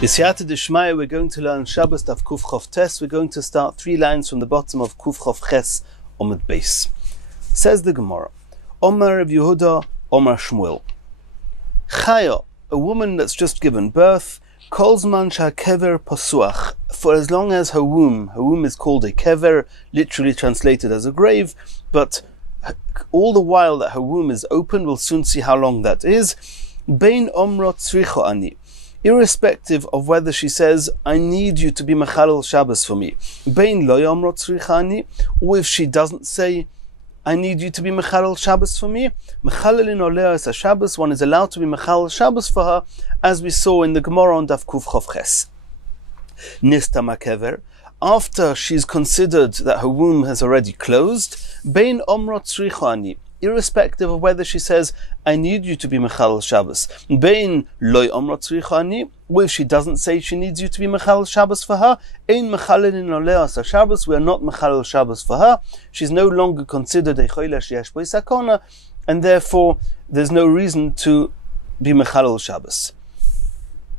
B'siyata d'shmaya, we're going to learn Shabbos Daf Kuf Chof Tes. We're going to start 3 lines from the bottom of Kuf Chof Ches Omid Beis. Says the Gemara, Omar Rav Yehuda, Omar Shmuel. Chaya, a woman that's just given birth, kol zman shehakever pasuach, for as long as her womb is called a kever, literally translated as a grave, but all the while that her womb is open, we'll soon see how long that is, bein omrot tzricho ani, irrespective of whether she says, I need you to be mechalel Shabbos for me, bein lo omrot tzricho ani, or if she doesn't say, I need you to be mechalel Shabbos for me, mechalelin oleh as a Shabbos, one is allowed to be mechalel Shabbos for her, as we saw in the Gemara on Daf Kuf Chof Ches. Nista makever, after she's considered that her womb has already closed, bein omrot tzricho ani, irrespective of whether she says, I need you to be mechalel Shabbos, bein loy omrot tzricho ani, or if she doesn't say she needs you to be mechalel Shabbos for her, ein mechalelin oleh as a Shabbos, we are not mechalel Shabbos for her, she's no longer considered a choyle sheyesh bo sakona, and therefore there's no reason to be mechalel Shabbos.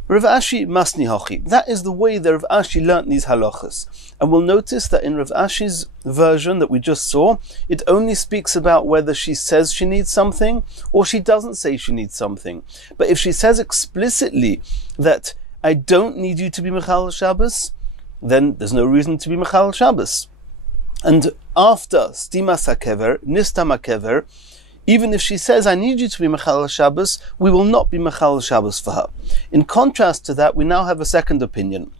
Rav Ashi masni hochi. That is the way that Rav Ashi learnt these halachas. And we'll notice that in Rav Ashi's version that we just saw, it only speaks about whether she says she needs something or she doesn't say she needs something. But if she says explicitly that I don't need you to be mechalel Shabbos, then there's no reason to be mechalel Shabbos. And after stimas hakever, nistam hakever, even if she says, I need you to be mechalel Shabbos, we will not be mechalel Shabbos for her. In contrast to that, we now have a second opinion.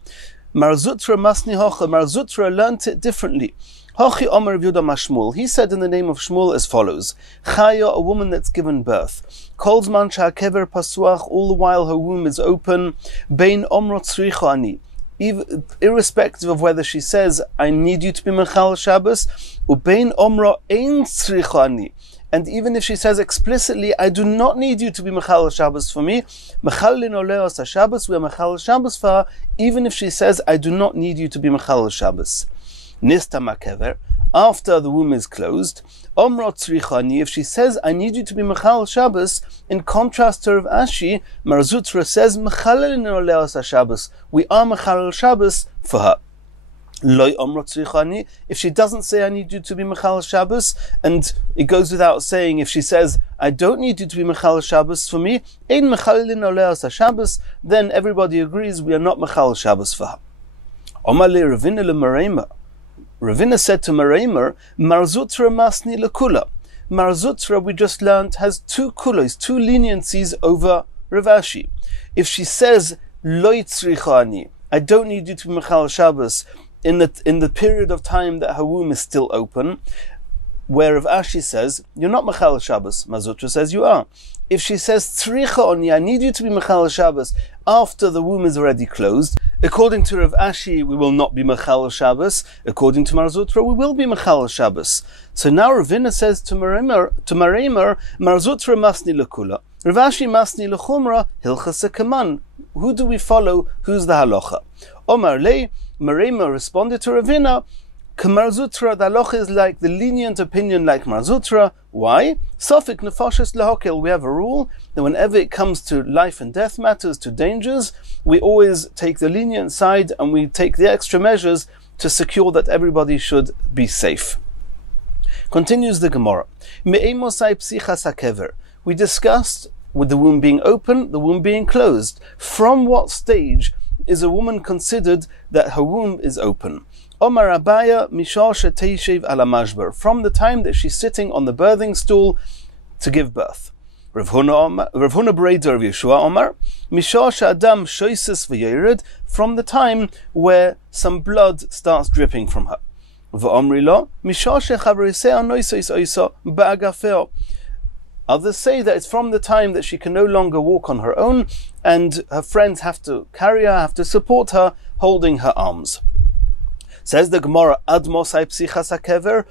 Mar Zutra masni hocha, Mar Zutra learnt it differently. Hochi Omer Rav Yehuda Shmuel, he said in the name of Shmuel as follows, Chaya, a woman that's given birth, kol zman shehakever pasuach, all the while her womb is open, bein omrot tzricho ani, irrespective of whether she says, I need you to be mechalel Shabbos, ubein omro ein tzricho ani, and even if she says explicitly, I do not need you to be mechalel Shabbos for me, mechalelin oleh as a Shabbos, we are mechalel Shabbos for her, even if she says, I do not need you to be mechalel Shabbos. Nista makever, after the womb is closed, omrot tzricho ani, if she says, I need you to be mechalel Shabbos, in contrast to Rav Ashi, Mar Zutra says, mechalelin oleh as a Shabbos, we are mechalel Shabbos for her. Loy omrot tzricho ani, if she doesn't say I need you to be mechalel Shabbos, and it goes without saying, if she says I don't need you to be mechalel Shabbos for me, ein mechalelin oleh as a Shabbos, then everybody agrees we are not mechalel Shabbos for her. Omar le Ravina le Mereimer, Ravina said to Mereimer, Mar Zutra masni lekula. Mar Zutra, we just learned, has two kulos, two leniencies over Rav Ashi. If she says loy tzricho ani, I don't need you to be mechalel Shabbos, in the period of time that her womb is still open, where Rav Ashi says, you're not mechalel Shabbos, Mar Zutra says you are. If she says, tzricho ani, I need you to be mechalel Shabbos, after the womb is already closed, according to Rav Ashi, we will not be mechalel Shabbos, according to Mar Zutra, we will be mechalel Shabbos. So now Ravina says to Mereimer, Mar Zutra masni lekula, Rav Ashi masni lechumra, hilchas kaman. Who do we follow? Who's the halacha? Omar lei, Mereimer responded to Ravina, Mar Zutra, the halacha is like the lenient opinion like Mar Zutra. Why? Sofik nefashos lehokel, we have a rule that whenever it comes to life and death matters, to dangers, we always take the lenient side and we take the extra measures to secure that everybody should be safe. Continues the Gemara. Me'emosai psichas hakever. We discussed with the womb being open, the womb being closed. From what stage is a woman considered that her womb is open? Omar Abaya Mishal Sheteishev ala Mashber, from the time that she's sitting on the birthing stool to give birth. Rav Huna Breder of Yeshua Omar Mishal She'adam Shoises v'Yered, from the time where some blood starts dripping from her. V'Omri lo Mishal She'chavrisei Noisos Oisa Ba'agafeo. Others say that it's from the time that she can no longer walk on her own and her friends have to carry her, have to support her, holding her arms. Says the Gemara, Ad mosai psichas hakever,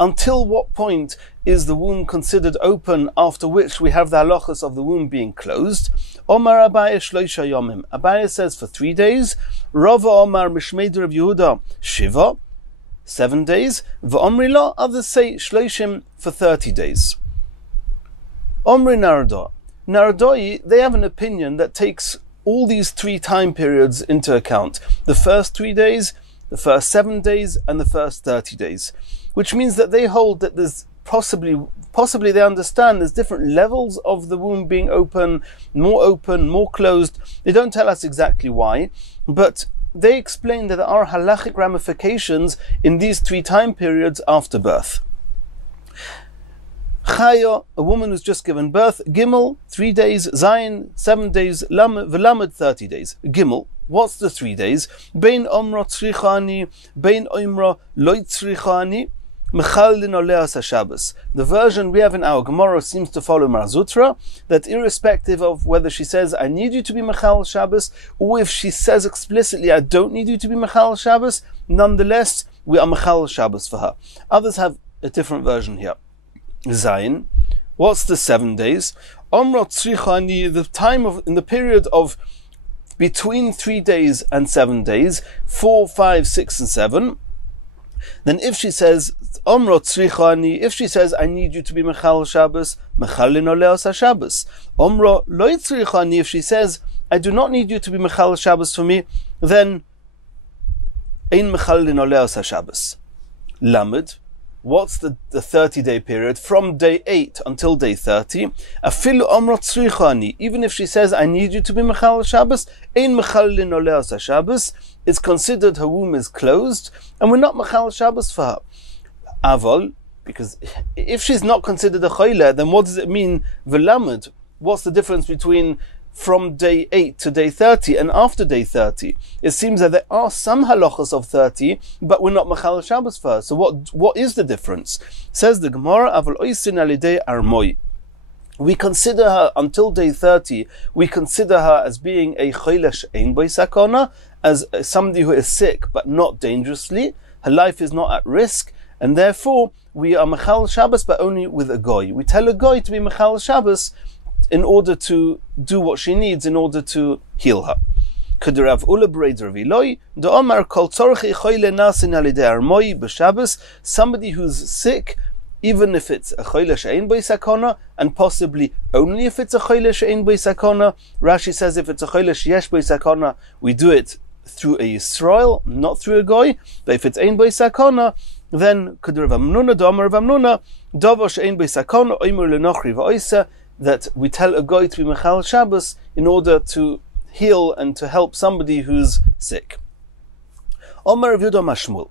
until what point is the womb considered open, after which we have the halachas of the womb being closed? Omar Abaye shloisha yomim. Abaye says for 3 days. Rava Omar mishmeder of Yehuda shiva, 7 days. V'omri lo, others say shloishim for 30 days. Omri Nardo. Narodoi, they have an opinion that takes all these 3 time periods into account. The first 3 days, the first 7 days, and the first 30 days. Which means that they hold that there's possibly they understand there's different levels of the womb being open, more closed. They don't tell us exactly why, but they explain that there are halachic ramifications in these 3 time periods after birth. Chaya, a woman who's just given birth. Gimel, 3 days. Zayin, 7 days. Velamed, 30 days. Gimel, what's the 3 days? Bein omra tzrichani, bein omra loy tzrichani, mechalin oleas haShabbos. The version we have in our Gemara seems to follow Mar Zutra, that irrespective of whether she says, I need you to be Mechal Shabbos, or if she says explicitly, I don't need you to be Mechal Shabbos, nonetheless, we are Mechal Shabbos for her. Others have a different version here. Zayin, what's the 7 days? Omra tzrichani, the time of, in the period of between 3 days and 7 days, 4, 5, 6, and 7. Then if she says, Omra tzrichani, if she says, I need you to be Mechal Shabbos, Mechalin oleas haShabbos. Omra loy tzrichani, if she says, I do not need you to be Mechal Shabbos for me, then Ein Mechalin oleas haShabbos. Lamed, what's the 30-day period from day 8 until day 30? Afilu omra tzrichani, even if she says, I need you to be Mechal Shabbos, ein mechalin oleas haShabbos, it's considered her womb is closed, and we're not Mechal Shabbos for her. Aval, because if she's not considered a choyle, then what does it mean, velamed? What's the difference between from day 8 to day 30 and after day 30? It seems that there are some halachas of 30, but we're not Mechal Shabbos for her. So what is the difference? Says the Gemara, Aval oisin alidei armoi. We consider her until day 30, we consider her as being a choyle she'ein bo sakona, as somebody who is sick but not dangerously. Her life is not at risk, and therefore we are Mechal Shabbos but only with a goy. We tell a goy to be Mechal Shabbos in order to do what she needs in order to heal her. Somebody who's sick, even if it's a choyle she'ein bo sakona, and possibly only if it's a choyle she'ein bo sakona. Rashi says if it's a choyle sheyesh bo sakona, we do it through a Yisrael, not through a goy. But if it's ein bo sakona, then that we tell a goy to be Mechal Shabbos in order to heal and to help somebody who's sick. Omar Rav Yehuda Mashmul,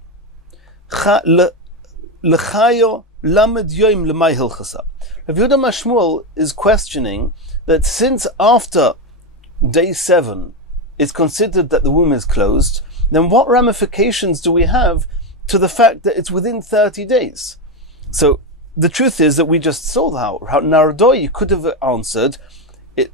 L'chayo lamed yoim lemay hilchasa. Rav Yehuda Mashmul is questioning that since after day 7 it's considered that the womb is closed, then what ramifications do we have to the fact that it's within 30 days? So the truth is that we just saw how Narodoi could have answered it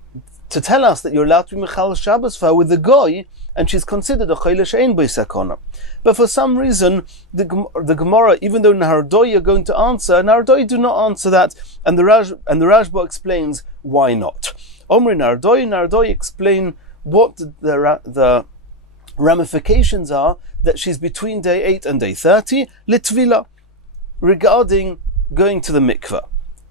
to tell us that you're allowed to be Mechal Shabbos for her with the goy, and she's considered a choyle she'ein bo sakona. But for some reason, the Gemara, even though Narodoi are going to answer, Narodoi do not answer that, and the Rashba explains why not. Omri Narodoi explain what the ramifications are that she's between day 8 and day 30, litvila, regarding going to the mikveh.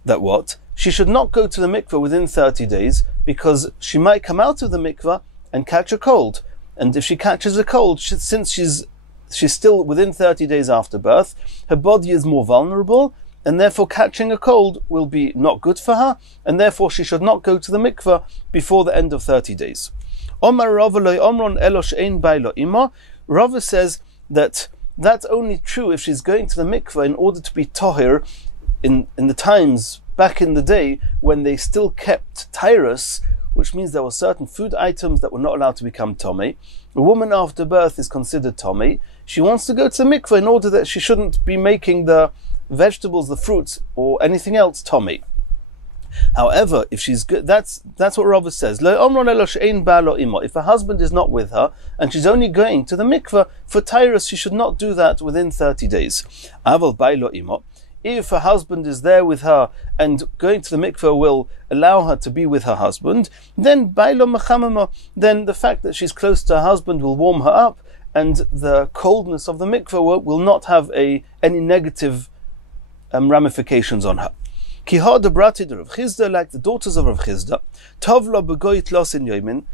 That what? She should not go to the mikveh within 30 days because she might come out of the mikveh and catch a cold. And if she catches a cold, since she's still within 30 days after birth, her body is more vulnerable, and therefore catching a cold will be not good for her, and therefore she should not go to the mikveh before the end of 30 days. Rava says that that's only true if she's going to the mikveh in order to be tohir in the times back in the day when they still kept tyrus, which means there were certain food items that were not allowed to become tomei. A woman after birth is considered tomei. She wants to go to the mikveh in order that she shouldn't be making the vegetables, the fruits, or anything else tomei. However, if she's good, that's what Rava says. If her husband is not with her and she's only going to the mikveh for tyrus, she should not do that within 30 days. If her husband is there with her and going to the mikveh will allow her to be with her husband, then the fact that she's close to her husband will warm her up, and the coldness of the mikveh will not have any negative ramifications on her. Like the daughters of Rav Chizda, Tavla begoit los in yomin,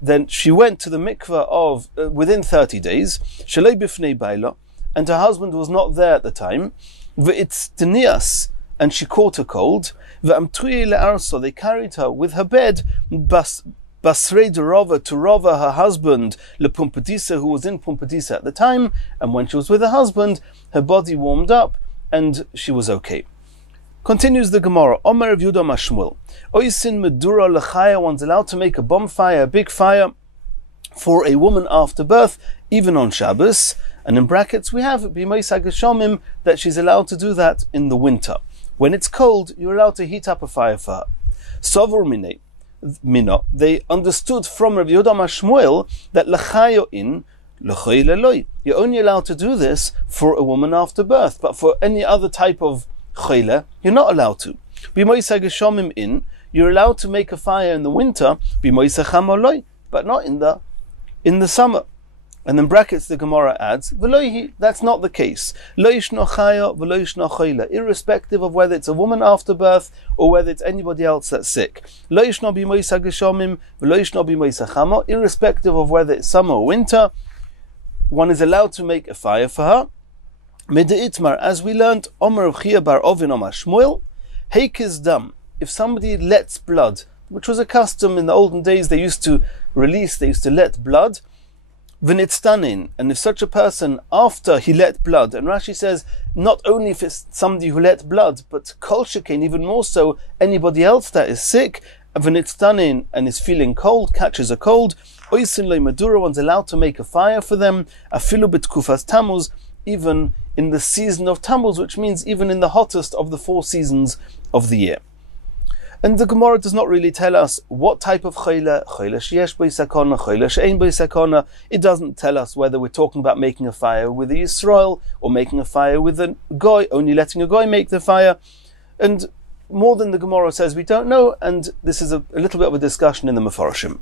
then she went to the mikveh of within 30 days, shalei b'fnei baila, and her husband was not there at the time, v'itzdenias, and she caught a cold, v'amtruye le'arso, they carried her with her bed, basrei de Rova, to Rova, her husband, lepumpedisa, who was in Pumpedisa at the time, and when she was with her husband, her body warmed up, and she was okay. Continues the Gemara, Omer of Yudah Mashmuel, Oisin medura lechaya, one's allowed to make a bonfire, a big fire, for a woman after birth, even on Shabbos, and in brackets we have b'moisag hashomim, that she's allowed to do that in the winter. When it's cold, you're allowed to heat up a fire for her. Sovor Mina, they understood from Rabbi Yehuda Mashmuel that l'chayo in l'choy leloi. You're only allowed to do this for a woman after birth, but for any other type of choyle, you're not allowed to. B'moisag hashomim in, you're allowed to make a fire in the winter, b'moisag hamoloi, but not in the summer. And in brackets the Gemara adds, V'loihi, that's not the case. Lo yishno chaya, v'lo yishno choyle, irrespective of whether it's a woman after birth or whether it's anybody else that's sick. Lo yishno b'moisag hashomim, v'lo yishno b'moisag hamo, irrespective of whether it's summer or winter, one is allowed to make a fire for her. Mid'itmar, as we learned, Omer of Chia bar Ovin Omar Shmuel, Heikiz dam, if somebody lets blood, which was a custom in the olden days, they used to let blood, v'nitztanin, and if such a person, after he let blood, and Rashi says, not only if it's somebody who let blood, but kol shekain, even more so, anybody else that is sick, v'nitztanin, and is feeling cold, catches a cold, oisin loy madura, one's allowed to make a fire for them, afilu b'tkufas Tammuz, even in the season of Tammuz, which means even in the hottest of the 4 seasons of the year. And the Gemara does not really tell us what type of choyle sheyesh bo sakona, choyle she'ein bo sakona. It doesn't tell us whether we're talking about making a fire with a Yisrael or making a fire with a goy, only letting a goy make the fire. And more than the Gemara says, we don't know, and this is a little bit of a discussion in the Mefarshim.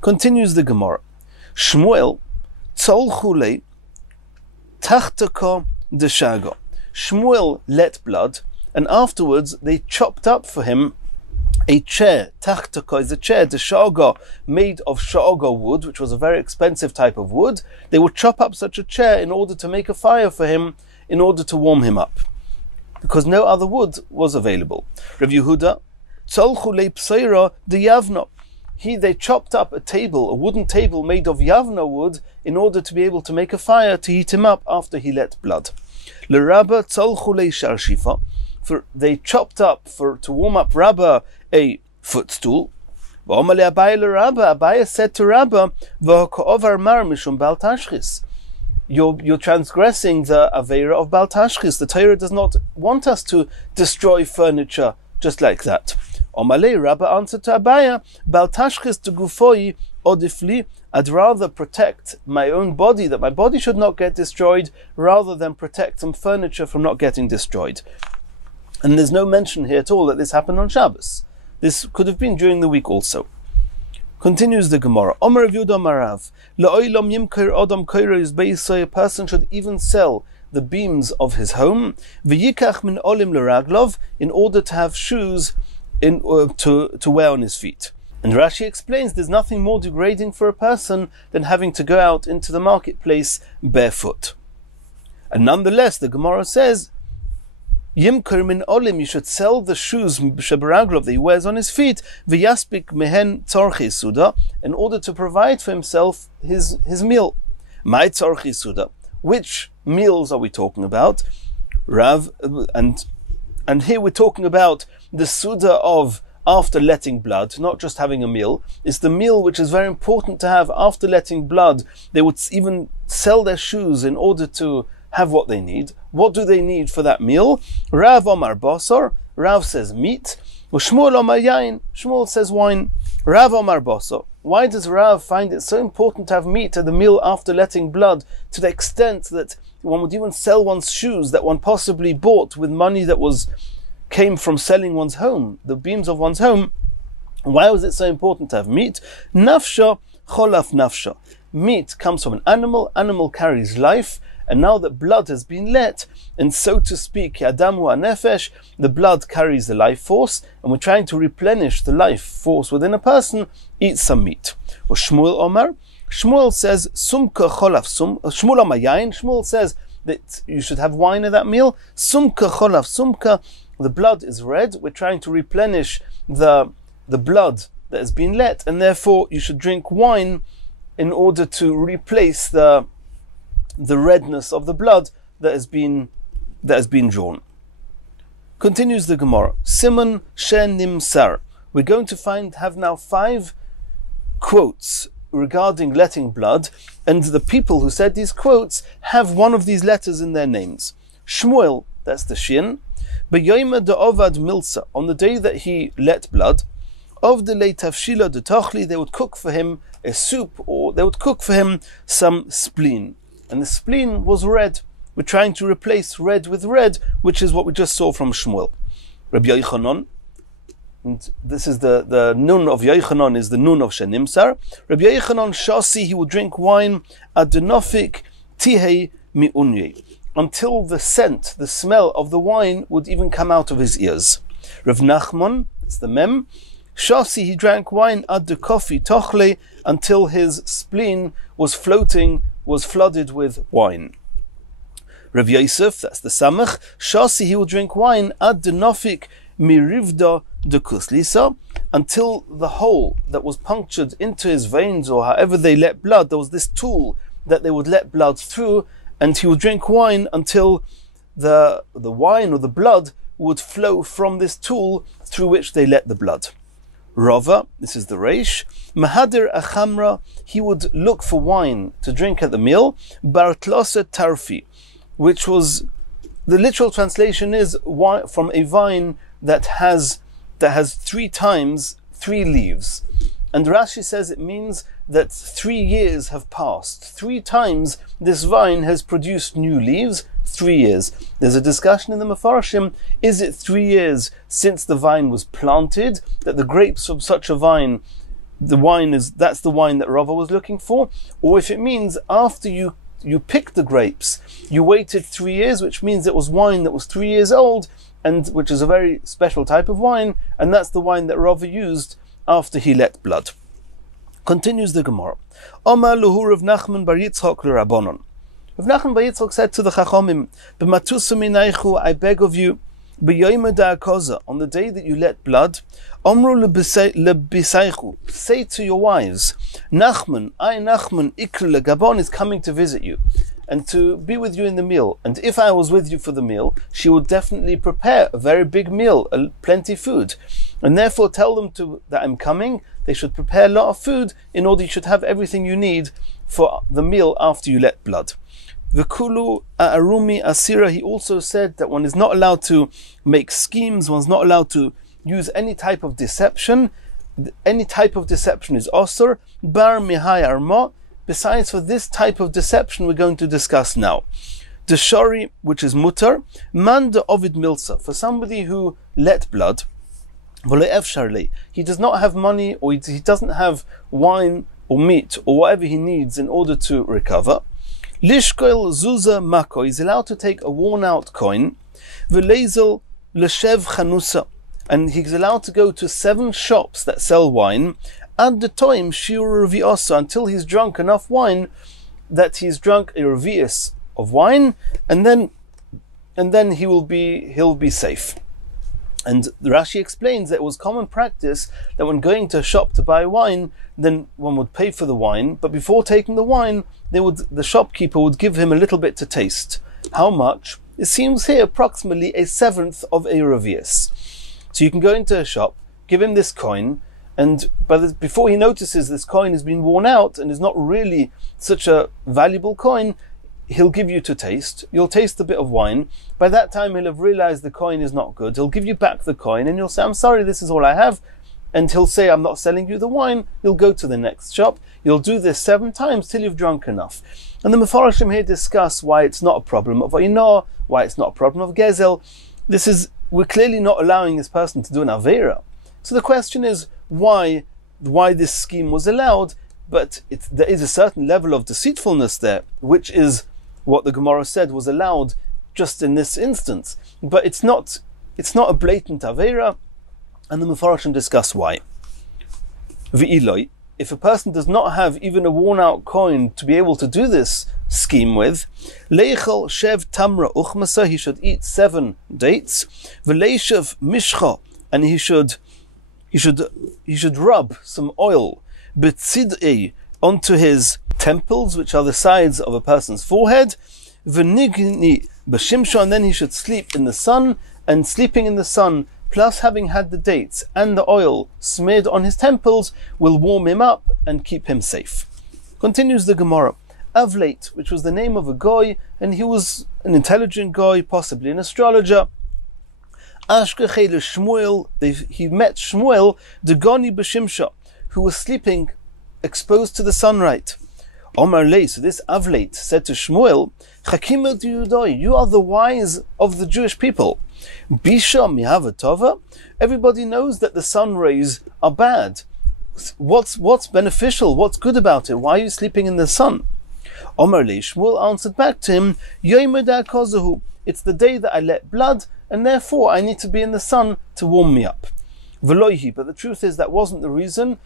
Continues the Gemara. Shmuel tzolchu le tachtaka deshaga. Shmuel let blood, and afterwards they chopped up for him a chair. Tachtaka is a chair, deshaga, made of shaga wood, which was a very expensive type of wood. They would chop up such a chair in order to make a fire for him, in order to warm him up, because no other wood was available. Rav Yehuda tzolchu le pseira de yavna. They chopped up a table, a wooden table made of Yavna wood, in order to be able to make a fire to heat him up after he let blood. L'Rabba tzolchu leishar shifa, for they chopped up to warm up Rabba a footstool. V'omar le Abaye l'Rabba, Abaye said to Rabba, v'ha'ko'ovar mar mishum bal tashchis. You're transgressing the Aveira of bal tashchis. The Torah does not want us to destroy furniture just like that. Omalei, Rabba answered to Abaya, Bal tashchis to gufoi odifli, I'd rather protect my own body, that my body should not get destroyed, rather than protect some furniture from not getting destroyed. And there's no mention here at all that this happened on Shabbos. This could have been during the week also. Continues the Gemara. Omer of Yudah Marav, La'olam yimker odam koiros beisoy, a person should even sell the beams of his home, v'yikach min olim l'raglov, in order to have shoes to wear on his feet. And Rashi explains there's nothing more degrading for a person than having to go out into the marketplace barefoot. And nonetheless, the Gemara says, Yimker min olim, you should sell the shoes sheberaglav that he wears on his feet, v'yaspik mehen tzorchi suda, in order to provide for himself his meal. My tzorchi suda. Which meals are we talking about? Rav, and here we're talking about the suda of after letting blood, not just having a meal. It's the meal which is very important to have after letting blood. They would even sell their shoes in order to have what they need. What do they need for that meal? Rav Omar Basar, Rav says meat. Shmuel Omar Yain, Shmuel says wine. Rav Omar Basar. Why does Rav find it so important to have meat at the meal after letting blood, to the extent that one would even sell one's shoes that one possibly bought with money that came from selling one's home, the beams of one's home? Why was it so important to have meat? Nafsha cholaf nafsha. Meat comes from an animal carries life, and now that blood has been let, and so to speak, Adamu Anefesh, the blood carries the life force, and we're trying to replenish the life force within a person, eat some meat. Or Shmuel Omar, Shmuel says, Sumka Cholaf Sum, Shmuel Omar Yain, Shmuel says that you should have wine at that meal. Sumka Cholaf Sumka, the blood is red, we're trying to replenish the blood that has been let, and therefore you should drink wine in order to replace the redness of the blood that has been drawn. Continues the Gemara. Simon Shenim Sar. We're going to have now 5 quotes regarding letting blood, and the people who said these quotes have one of these letters in their names. Shmuel, that's the Shin. Beyoyma de Ovad Milsa, on the day that he let blood, of the late Tavshila de Tochli, they would cook for him a soup, or they would cook for him some spleen. And the spleen was red. We're trying to replace red with red, which is what we just saw from Shmuel. Rabbi Yochanan, and this is the nun of Yochanan, is the nun of Shenimsar. Rabbi Yochanan Shasi, he would drink wine adenofik tihei mi'unye, until the scent, the smell of the wine would even come out of his ears. Rav Nachman, it's the mem, Shasi, he drank wine ad de kofi tochle, until his spleen was flooded with wine. Rav Yosef, that's the samach, Shasi, he will drink wine ad de nofik mirivda de kuslisa, until the hole that was punctured into his veins, or however they let blood, there was this tool that they would let blood through, and he would drink wine until the wine or the blood would flow from this tool through which they let the blood. Rava, this is the Reish, Mahadir Achamra, he would look for wine to drink at the meal, Bartlose Tarfi, which was, the literal translation is from a vine that has 3 times 3 leaves. And Rashi says it means that 3 years have passed. 3 times this vine has produced new leaves, 3 years. There's a discussion in the Mefarshim, is it 3 years since the vine was planted, that the grapes from such a vine, that's the wine that Rava was looking for, or if it means after you picked the grapes, you waited 3 years, which means it was wine that was 3 years old, and which is a very special type of wine, and that's the wine that Rava used after he let blood. Continues the Gemara. Omar luhu Rav Nachman bar Yitzchak l'Rabbanon. Rav Nachman bar Yitzchak said to the Chachomim, "B'matusa minaychu, I beg of you, b'yoyma da'akoza, on the day that you let blood, omru lebisaychu, say to your wives, Nachman, I Nachman ikr legabon is coming to visit you, and to be with you in the meal. And if I was with you for the meal, she would definitely prepare a very big meal, plenty food. And therefore tell them that I'm coming. They should prepare a lot of food in order you should have everything you need for the meal after you let blood." V'kulu arumi asira, he also said that one is not allowed to make schemes, one's not allowed to use any type of deception. Any type of deception is osur, bar mihai arma, besides for this type of deception we're going to discuss now. The shori, which is mutar, man de ovid milsa, for somebody who let blood, he does not have money, or he doesn't have wine or meat or whatever he needs in order to recover. Lishkoil zuza mako, he's allowed to take a worn out coin. V'leizel leshev chanusa, and he's allowed to go to 7 shops that sell wine. At the time shiur revi'osa, until he's drunk enough wine that he's drunk a revi'us of wine, and then he'll be safe. And Rashi explains that it was common practice that when going to a shop to buy wine, then one would pay for the wine, but before taking the wine, the shopkeeper would give him a little bit to taste. How much? It seems here approximately 1/7 of a revi'us. So you can go into a shop, give him this coin, and before he notices this coin has been worn out and is not really such a valuable coin, he'll give you to taste. You'll taste a bit of wine. By that time, he'll have realized the coin is not good. He'll give you back the coin and you'll say, "I'm sorry, this is all I have." And he'll say, "I'm not selling you the wine." You'll go to the next shop. You'll do this 7 times till you've drunk enough. And the Mefarshim here discuss why it's not a problem of Oinah, why it's not a problem of Gezel. We're clearly not allowing this person to do an Avera. So the question is, why this scheme was allowed, but there is a certain level of deceitfulness there, which is what the Gemara said was allowed just in this instance. But it's not a blatant Aveira, and the Mefarshim discuss why. V'iloi, if a person does not have even a worn-out coin to be able to do this scheme with, leichel shev tamra uchmasa, he should eat 7 dates, v'leishav mishcha, and he should rub some oil b'tzid'ei onto his temples, which are the sides of a person's forehead, v'nigni b'shimsha, and then he should sleep in the sun, and sleeping in the sun plus having had the dates and the oil smeared on his temples will warm him up and keep him safe. Continues the Gemara. Avleit, which was the name of a goy, and he was an intelligent goy, possibly an astrologer. Ashkechei Shmuel, he met Shmuel, the Goni B'Shimsha, who was sleeping exposed to the sunlight. Omar Lei, so this Avleit said to Shmuel, Chakimel Yudoi, you are the wise of the Jewish people. Bisha mihavatova, everybody knows that the sun rays are bad. What's beneficial? What's good about it? Why are you sleeping in the sun? Omar Lei, Shmuel answered back to him, Yoimeda kozahu, it's the day that I let blood, and therefore I need to be in the sun to warm me up. Veloihi, but the truth is that wasn't the reason.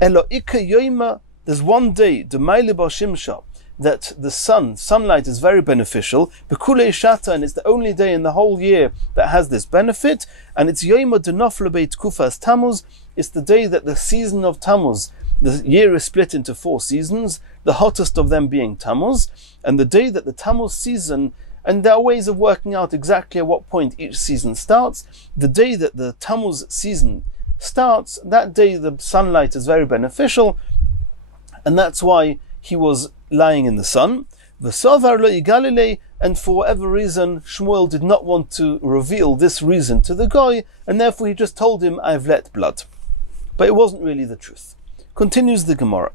Eloika yoima, there's one day, Demaili Shimsha, that the sunlight is very beneficial, Bekule Shata, and it's the only day in the whole year that has this benefit, and it's Yoima Denofle Beit Kufas Tammuz, it's the day that the season of Tammuz, the year is split into 4 seasons, the hottest of them being Tammuz, and the day that the Tammuz season, and there are ways of working out exactly at what point each season starts, the day that the Tammuz season starts, that day the sunlight is very beneficial, and that's why he was lying in the sun. And for whatever reason, Shmuel did not want to reveal this reason to the guy, and therefore he just told him, I've let blood. But it wasn't really the truth. Continues the Gemara.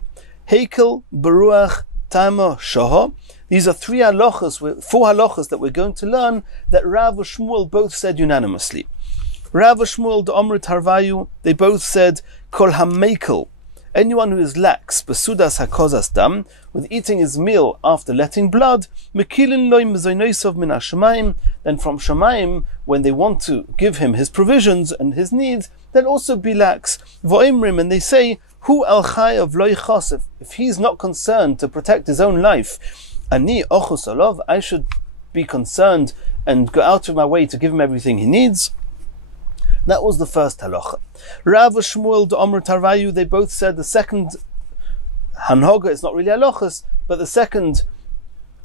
Heikel, Beruach, Taima, Shaha. These are 4 halachas that we're going to learn that Rav and Shmuel both said unanimously. Rav and Shmuel, the Omrit Harvayu, they both said, Kol HaMeikel, anyone who is lax, besudas hakozas dam, with eating his meal after letting blood, mekilin loy mezoinoisov min hashamayim, then from Shamayim, when they want to give him his provisions and his needs, they'll also be lax. Voimrim, and they say, hu al chayav loy chos, if he's not concerned to protect his own life, ani ochus olov, I should be concerned and go out of my way to give him everything he needs. That was the first halacha. Rav and Shmuel, the Omr Tarvayu, they both said the second hanhoga is not really halachas, but the second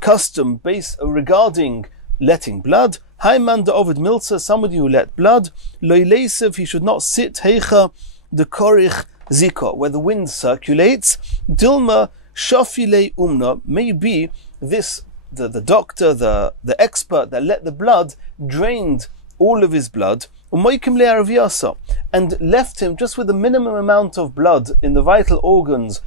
custom based regarding letting blood. Haiman de Ovid Milza, somebody who let blood. Loilesev, he should not sit heicha the korich zika, where the wind circulates. Dilma shafile umna, maybe this the doctor, the expert that let the blood drained all of his blood, and left him just with a minimum amount of blood in the vital organs,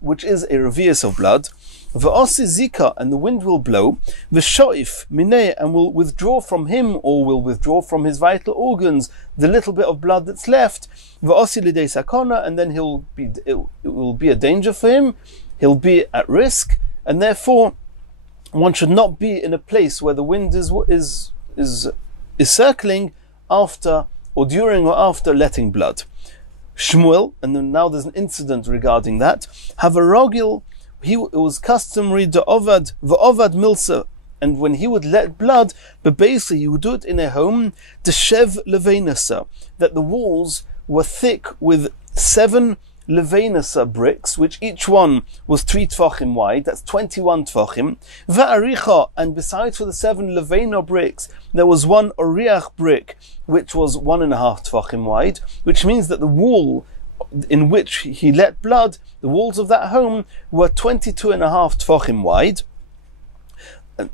which is a revius of blood. Zika, and the wind will blow. V'shoif mineh, and will withdraw from him, or will withdraw from his vital organs the little bit of blood that's left. V'osi lidei sakona, and then it will be a danger for him. He'll be at risk, and therefore one should not be in a place where the wind is circling after or during or after letting blood. Shmuel, and then now there's an incident regarding that. Have a rogil, it was customary to ovad milsa, and when he would let blood, but basically he would do it in a home, the shev levenasa, that the walls were thick with 7 levenasa bricks, which each one was 3 tvachim wide, that's 21 tvachim. Va'aricha, and besides for the 7 levena bricks, there was 1 oriach brick, which was 1.5 tvachim wide, which means that the wall in which he let blood, the walls of that home, were 22.5 tvachim wide.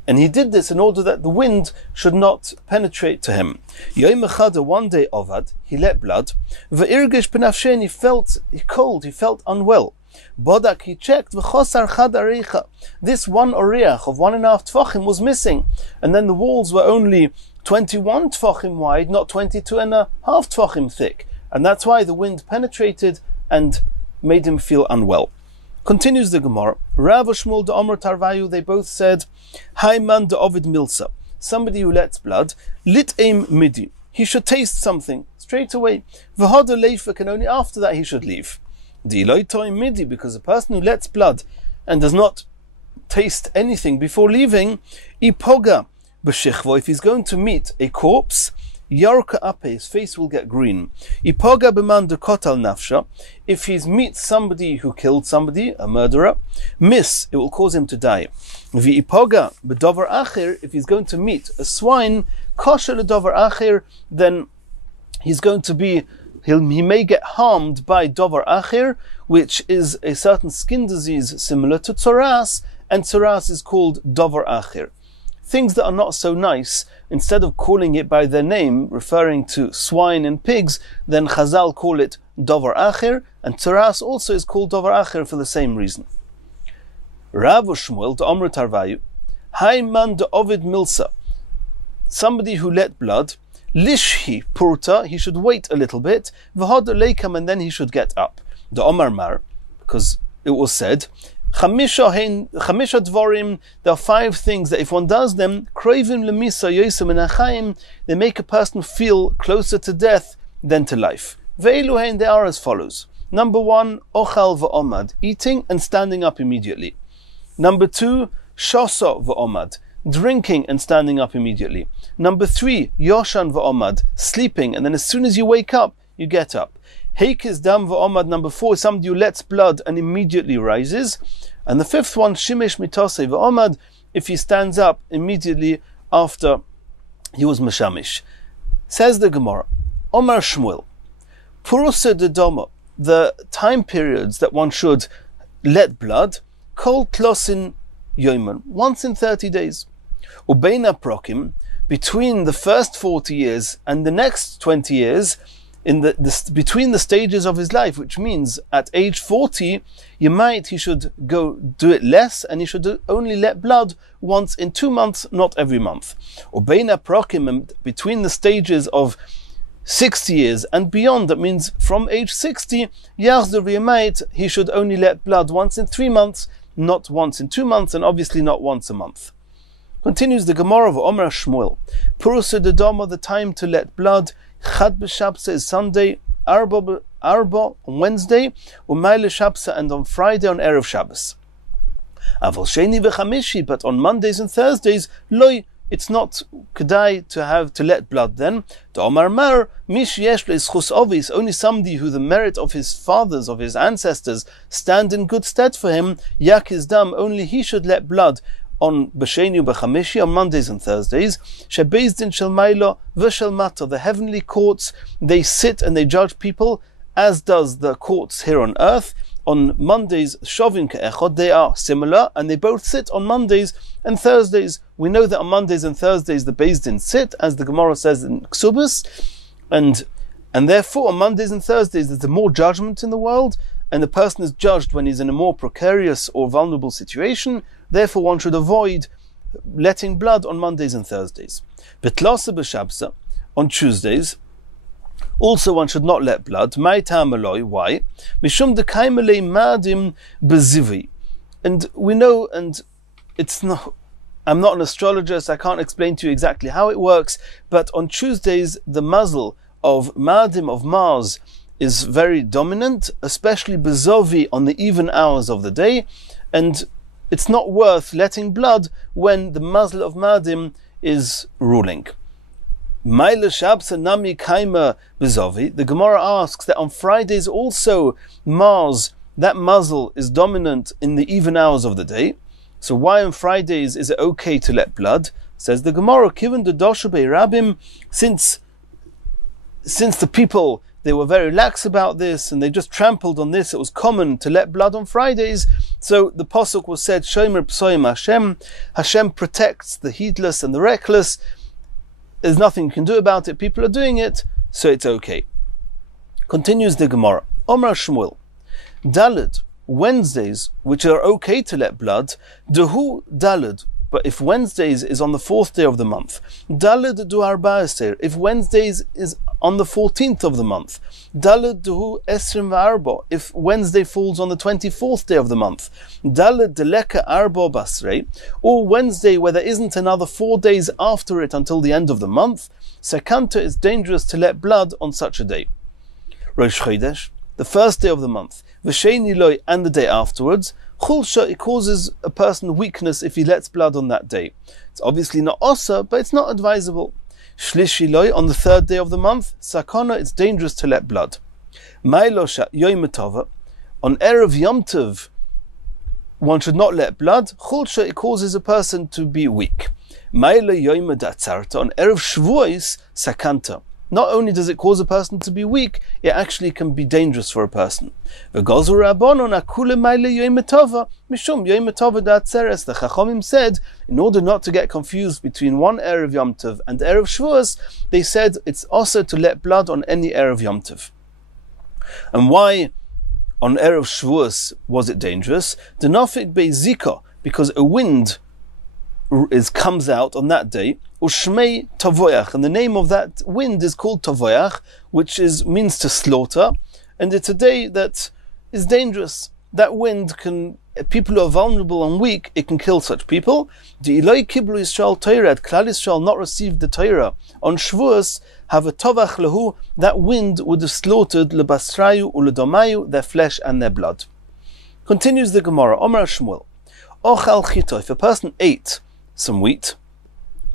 And he did this in order that the wind should not penetrate to him. Yom echad, one day Ovad, he let blood. Ve'irgish benafshen, he felt cold, he felt unwell. Bodak, he checked. V'chosar chad areicha, this 1 oriach of 1.5 tvachim was missing, and then the walls were only 21 tvachim wide, not 22.5 tvachim thick, and that's why the wind penetrated and made him feel unwell. Continues the Gemara. Rav Shmuel de Omer Tarvayu, they both said, Hai man de Ovid Milsa, somebody who lets blood, lit aim midi, he should taste something straight away. V'hada leifa, and only after that he should leave. Diloitoi midi, because a person who lets blood and does not taste anything before leaving, ipoga b'shechvo, if he's going to meet a corpse, yarka ape, his face will get green. Ipoga b'man de kotal nafsha, if he meets somebody who killed somebody, a murderer, miss, it will cause him to die. V'ipoga b'dover acher, if he's going to meet a swine, kosher l'dover acher, then he's going to be, he may get harmed by dover acher, which is a certain skin disease similar to tzoras, and tzoras is called dover acher. Things that are not so nice, instead of calling it by their name, referring to swine and pigs, then Chazal call it dover acher, and tzoras also is called dover acher for the same reason. Rav Shmuel de Omer Tarvayu, Hai man de Ovid Milsa, somebody who let blood, Lishhi Purta, he should wait a little bit, V'had leikam, and then he should get up. The Omar Mar, because it was said, Chamisha Dvorim, there are 5 things that if one does them, Krovim Lemisa Yosem Menachayim, they make a person feel closer to death than to life. Ve'eluhein, they are as follows. Number 1, Ochal V'omad, eating and standing up immediately. Number 2, Shoso V'omad, drinking and standing up immediately. Number 3, Yoshan V'omad, sleeping, and then as soon as you wake up, you get up. Heikis Dam V'omad, number 4, somebody who lets blood and immediately rises. And the 5th one, Shimesh Mitose V'omad, if he stands up immediately after he was Meshamish. Says the Gemara, Omar Shmuel, Purusa de Domo, the time periods that one should let blood, Kol Tlosin Yoiman, once in 30 days. Ubeina Prokim, between the first 40 years and the next 20 years, between the stages of his life, which means at age 40, he should go do it less, and he should only let blood once in 2 months, not every month. Ubeina Prokim, between the stages of 60 years and beyond, that means from age 60, he should only let blood once in 3 months, not once in 2 months, and obviously not once a month. Continues the Gemara of Omer Shmuel. Purusa de Domo, the time to let blood, Chad b'Shabsa is Sunday, Arba on Wednesday, Umayle Shabsa, and on Friday on Erev Shabbos. Aval Sheni v'Chamishi, but on Mondays and Thursdays, Loi, it's not kedai to let blood then. The Omar Mar, Mish yesh le'schus ovis, only somebody who the merit of his fathers, of his ancestors, stand in good stead for him, Yak his dam, only he should let blood on B'Sheni B'Chamishi, on Mondays and Thursdays. Shebezdin shel Mailo v'shel Mata, the heavenly courts, they sit and they judge people, as does the courts here on earth. On Mondays, Shovin Ke'echod, they are similar, and they both sit on Mondays and Thursdays. We know that on Mondays and Thursdays the Beis Din sit, as the Gemara says in Ksubis, and therefore on Mondays and Thursdays there's more judgment in the world, and the person is judged when he's in a more precarious or vulnerable situation. Therefore one should avoid letting blood on Mondays and Thursdays. Betlasa b'Shabsa, on Tuesdays, also one should not let blood. Why? Mishum dekaimelei madim bezivi. And we know, and it's not, I'm not an astrologer, so I can't explain to you exactly how it works, but on Tuesdays the muzzle of madim, of Mars, is very dominant, especially bezovi on the even hours of the day, and it's not worth letting blood when the muzzle of madim is ruling. Maile Shabsa Nami Kaima Bezovi. The Gemara asks that on Fridays also Mars, that muzzle, is dominant in the even hours of the day. So why on Fridays is it okay to let blood? Says the Gemara, Kivan de Doshu Rabim, since the people, they were very lax about this and they just trampled on this, it was common to let blood on Fridays. So the Pasuk was said, Shomer Psoim Hashem, Hashem protects the heedless and the reckless. There's nothing you can do about it, people are doing it, so it's okay. Continues the Gemara, Omar Shmuel, Daled, Wednesdays, which are okay to let blood, Dehu Daled, But if Wednesdays is on the 4th day of the month, Daled du Arba'aser, if Wednesdays is on the 14th of the month, Daled du Esrim V'Arba, if Wednesday falls on the 24th day of the month, Daled Deleka Arba Basrei, or Wednesday where there isn't another 4 days after it until the end of the month, Sekanta is dangerous to let blood on such a day. Rosh Chodesh, the first day of the month, V'Sheni Loi, and the day afterwards, Chulsha, it causes a person weakness if he lets blood on that day. It's obviously not osa, but it's not advisable. Shlishi Loi, on the third day of the month, Sakana, it's dangerous to let blood. Mailosha Yom Tov, on Erev Yom Tov, one should not let blood. Chulsha, it causes a person to be weak. Maila Yom Datzarta, on Erev Shvuos, Sakanta. Not only does it cause a person to be weak, it actually can be dangerous for a person. The Chachamim said, in order not to get confused between one Erev Yom Tov and Erev Shavuos, they said it's also to let blood on any Erev Yom Tov. And why on Erev Shavuos was it dangerous? Denafik be'zika, because a wind comes out on that day, Ushmei Tavoyach, and the name of that wind is called Tavoyach, which means to slaughter, and it's a day that is dangerous. That wind people who are vulnerable and weak, it can kill such people. The Eloi Kiblu Yisrael Torah, Klal Yisrael not received the Torah on Shavuos, have a Tovach Lahu, that wind would have slaughtered Lebasrayu Uledomayu, their flesh and their blood. Continues the Gemara, Omar Shmuel, Ochal Chito, if a person ate some wheat,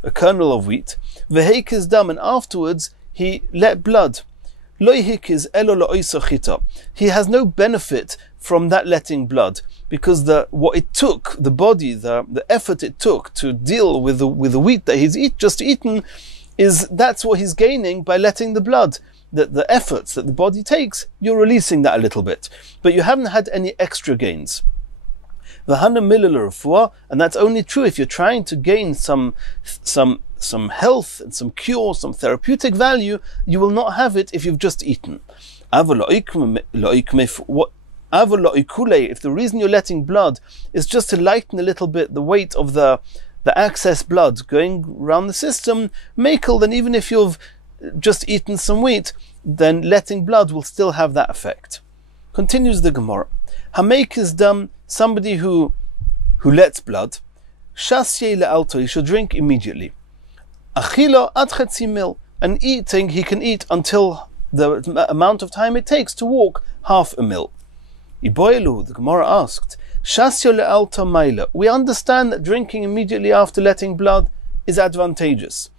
a kernel of wheat, v'heikis dam, and afterwards he let blood. Lo hikiz elo lo'oisa chita. He has no benefit from that letting blood, because what it took, the body, the effort it took to deal with the wheat that he's just eaten, that's what he's gaining by letting the blood. The efforts that the body takes, you're releasing that a little bit, but you haven't had any extra gains. And that's only true if you're trying to gain some health and some cure, some therapeutic value. You will not have it if you've just eaten. If the reason you're letting blood is just to lighten a little bit the weight of the excess blood going around the system, makel, then even if you've just eaten some wheat, then letting blood will still have that effect. Continues the Gemara. Hamek is dam, somebody who lets blood, shasye le'alto, he should drink immediately. Achilo ad chetzi mil, and eating, he can eat until the amount of time it takes to walk half a mil. Iboyelu, the Gemara asked, shasyo le'alto maila, we understand that drinking immediately after letting blood is advantageous.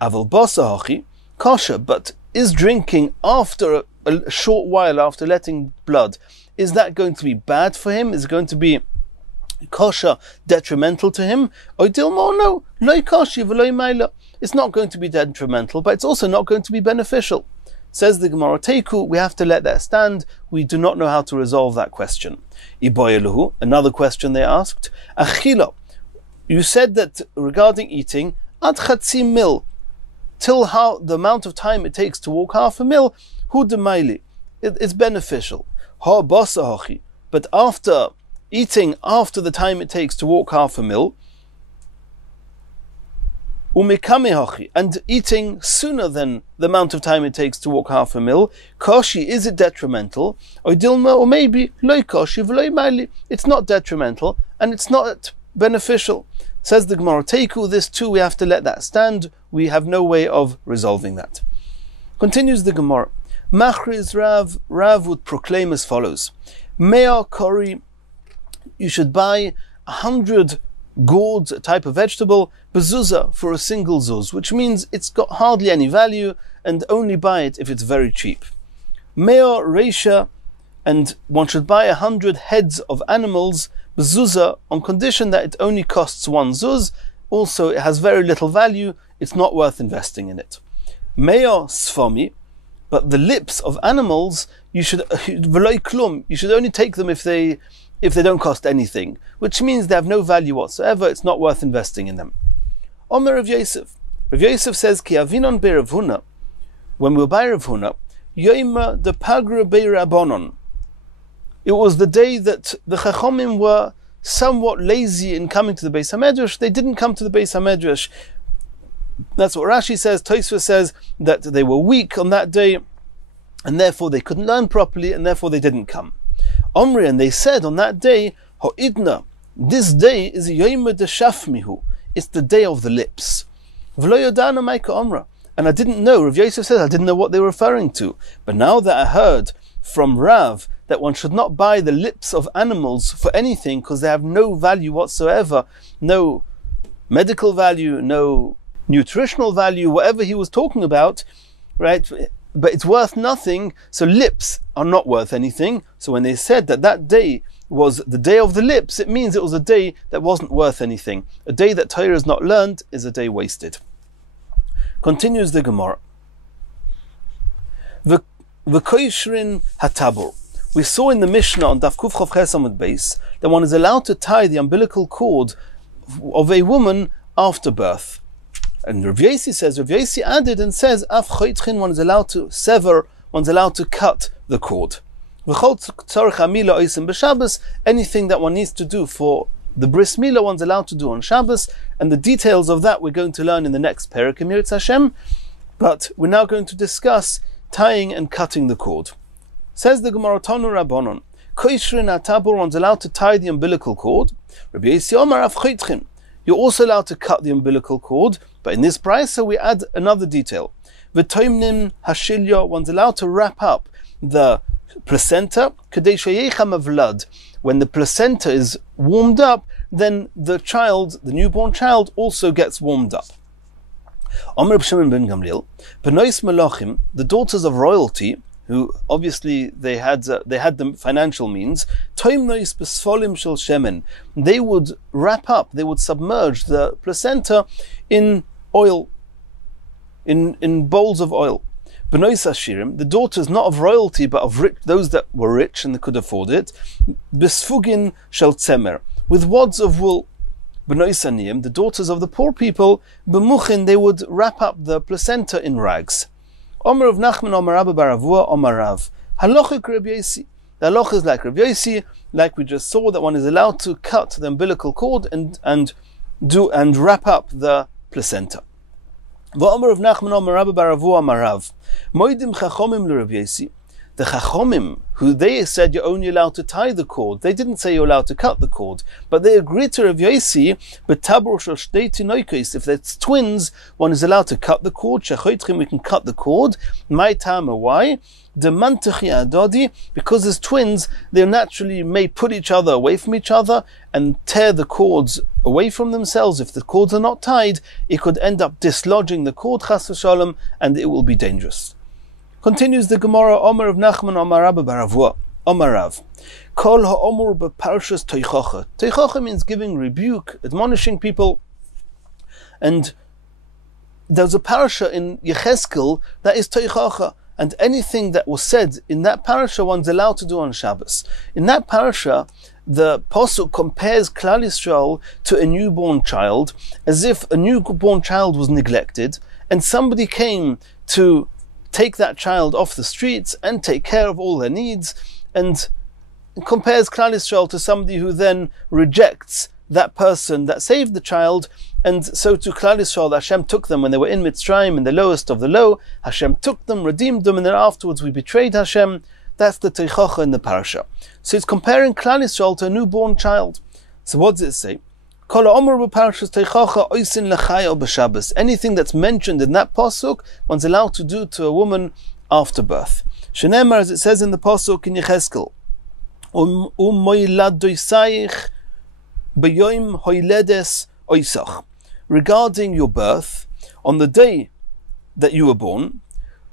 Aval bosa hochi, kosher, but is drinking after a short while after letting blood, is that going to be bad for him? Is it going to be kosher, detrimental to him? No, it's not going to be detrimental, but it's also not going to be beneficial. Says the Gemara, Teiku, we have to let that stand. We do not know how to resolve that question. Iboyeluhu, another question they asked. Achila, you said that regarding eating, ad chatzi mil, till the amount of time it takes to walk half a mil, hu demaili, it's beneficial. But after eating, after the time it takes to walk half a mil, and eating sooner than the amount of time it takes to walk half a mil, koshi, is it detrimental? Or maybe loy koshi v'loy maili, it's not detrimental and it's not beneficial. Says the Gemara, Teiku, this too we have to let that stand. We have no way of resolving that. Continues the Gemara. Machriz Rav would proclaim as follows: Mea kori, you should buy 100 gourds, a type of vegetable, bezuzah, for a single zuz, which means it's got hardly any value, and only buy it if it's very cheap. Mea reisha, and one should buy 100 heads of animals, bezuzah, on condition that it only costs one zuz. Also, it has very little value, it's not worth investing in it. Mea sfomi, but the lips of animals, you should only take them if they don't cost anything, which means they have no value whatsoever, it's not worth investing in them. Omer Rav Yosef. Rav Yosef says, Ki avinon be Rav Huna, when we were by Rav Huna, Yoima de Pagra be Rabbanon. It was the day that the Chachamim were somewhat lazy in coming to the Beis HaMedrash, they didn't come to the Beis HaMedrash. That's what Rashi says. Tosfos says that they were weak on that day, and therefore they couldn't learn properly, and therefore they didn't come. Omri, and they said on that day, Ho'idna, this day is Yomi Deshafmihu, it's the day of the lips. V'lo yodana Maika Omra, and I didn't know, Rav Yosef says, I didn't know what they were referring to. But now that I heard from Rav that one should not buy the lips of animals for anything because they have no value whatsoever, no medical value, no nutritional value, whatever he was talking about, right? But it's worth nothing, so lips are not worth anything. So when they said that that day was the day of the lips, it means it was a day that wasn't worth anything. A day that Torah is not learned is a day wasted. Continues the Gemara. V'koishrin hatabur. We saw in the Mishnah on Daf Kuf Chav Ches Amud Beis that one is allowed to tie the umbilical cord of a woman after birth. And Rav Yossi says, Rav Yossi added and says, Af choitchin, one is allowed to sever, one's allowed to cut the cord. Anything that one needs to do for the bris milah, one's allowed to do on Shabbos, and the details of that we're going to learn in the next perek Yirtzeh Hashem. But we're now going to discuss tying and cutting the cord. Says the Gemara, Tanu Rabbanon, Koishrin atabur, one's allowed to tie the umbilical cord. Rabbi Yossi Omar Af choitchin, you're also allowed to cut the umbilical cord, but in this brisa we add another detail. V'toimnim hashilya, one's allowed to wrap up the placenta. Kadei sheyecha mavlad, when the placenta is warmed up, then the child, the newborn child, also gets warmed up. Omer Shimon ben Gamliel, Benois Melachim, the daughters of royalty, who obviously they had the financial means, Toimnois besfolim shel shemen, they would wrap up, they would submerge the placenta in oil, in bowls of oil. Benois Ashirim, the daughters not of royalty but of rich, those that were rich and could afford it, besfugin shel tzemer, with wads of wool. Benois Aniyim, the daughters of the poor people, bemuchin, they would wrap up the placenta in rags. Omer of Nachman, Omer Rabba Baravua, Omer Rav. Halochik Rabbi Yossi. The halach is like Rabbi Yossi, like we just saw, that one is allowed to cut the umbilical cord and wrap up the placenta. V'Omer of Nachman, Omer Rabba Baravua, Omer Rav. Moidim chachomim l'Rabbi Yossi. The chachomim, who they said you're only allowed to tie the cord, they didn't say you're allowed to cut the cord, but they agreed to Rav Yossi, but tabur shel shtei tinoikos, if it's twins, one is allowed to cut the cord. Shechoitchim, we can cut the cord. My time, why? The mantachi adodi, because as twins, they naturally may put each other away from each other and tear the cords away from themselves. If the cords are not tied, it could end up dislodging the cord, chas v'shalom, and it will be dangerous. Continues the Gemara, Omer of Nachman, Omer Rabba Baravua, Omer Rav. Kol ha'omur beparshas teichacha. Teichacha means giving rebuke, admonishing people. And there's a parasha in Yecheskel that is teichacha. And anything that was said in that parasha, one's allowed to do on Shabbos. In that parasha, the Pasuk compares Klal Yisrael to a newborn child, as if a newborn child was neglected, and somebody came to take that child off the streets and take care of all their needs, and compares Klal Yisrael to somebody who then rejects that person that saved the child. And so to Klal Yisrael, Hashem took them when they were in Mitzrayim, in the lowest of the low. Hashem took them, redeemed them, and then afterwards we betrayed Hashem. That's the teichacha in the parasha. So it's comparing Klal Yisrael to a newborn child. So what does it say? Anything that's mentioned in that pasuk, one's allowed to do to a woman after birth. Shenemar, as it says in the pasuk in Yecheskel, regarding your birth, on the day that you were born,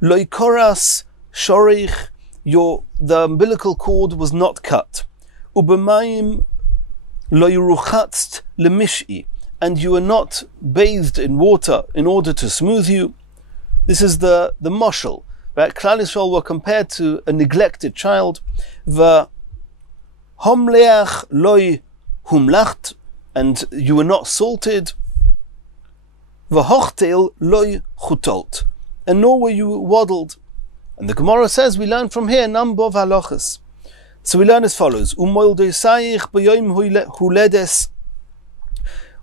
loikoras shorich, the umbilical cord was not cut. Ubemayim loiruchatzt lemish'i, and you were not bathed in water in order to smooth you. This is the moshel, right? Klal Yisrael were compared to a neglected child. The homleach loi humlacht, and you were not salted. V'hochtel loi chutolt, and nor were you waddled. And the Gemara says we learn from here a number of halachas. So we learn as follows. Umoil doisayich b'yoim huledes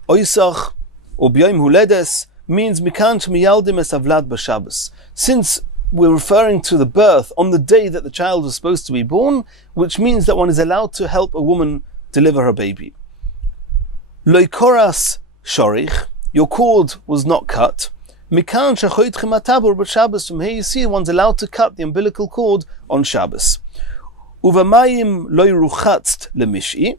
oisach or b'yoim huledes means mikan shemiyaldim es avlad b'Shabbos. Since we're referring to the birth on the day that the child was supposed to be born, which means that one is allowed to help a woman deliver her baby. Loikoras shorich, your cord was not cut. Mikan shechoitchem atabur b'Shabbos. From here you see one's allowed to cut the umbilical cord on Shabbos. Uvamayim loiruchatzt lemishi,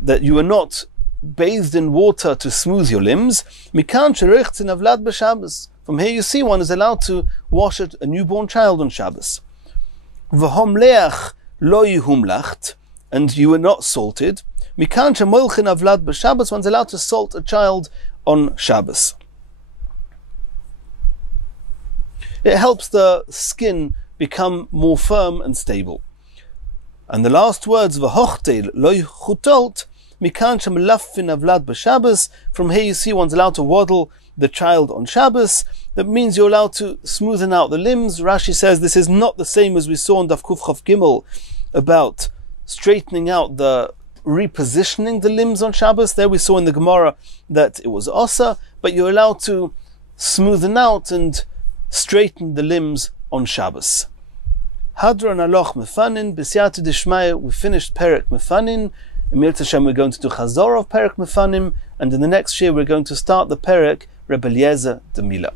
that you are not bathed in water to smooth your limbs. Mikan shereichtzin avlad b'Shabbos. From here you see one is allowed to wash a newborn child on Shabbos. V'homleach lo yihumlacht, and you are not salted. Mikan shemoilchin avlad b'Shabbos, one's allowed to salt a child on Shabbos. It helps the skin become more firm and stable. And the last words, v'hochtel lo chutolt, mikan shemelafin avlad b'Shabbos. From here you see one's allowed to waddle the child on Shabbos. That means you're allowed to smoothen out the limbs. Rashi says this is not the same as we saw in Daf Kuf Chav Gimel about straightening out repositioning the limbs on Shabbos. There we saw in the Gemara that it was osa, but you're allowed to smoothen out and straighten the limbs on Shabbos. Hadron aloch mefanin, b'siyata dishmaya, we finished Perek Mefanin. In Mir Tashem we're going to do Chazor of Perek Mefanim, and in the next year we're going to start the Perek Rebbe Eliezer de Mila.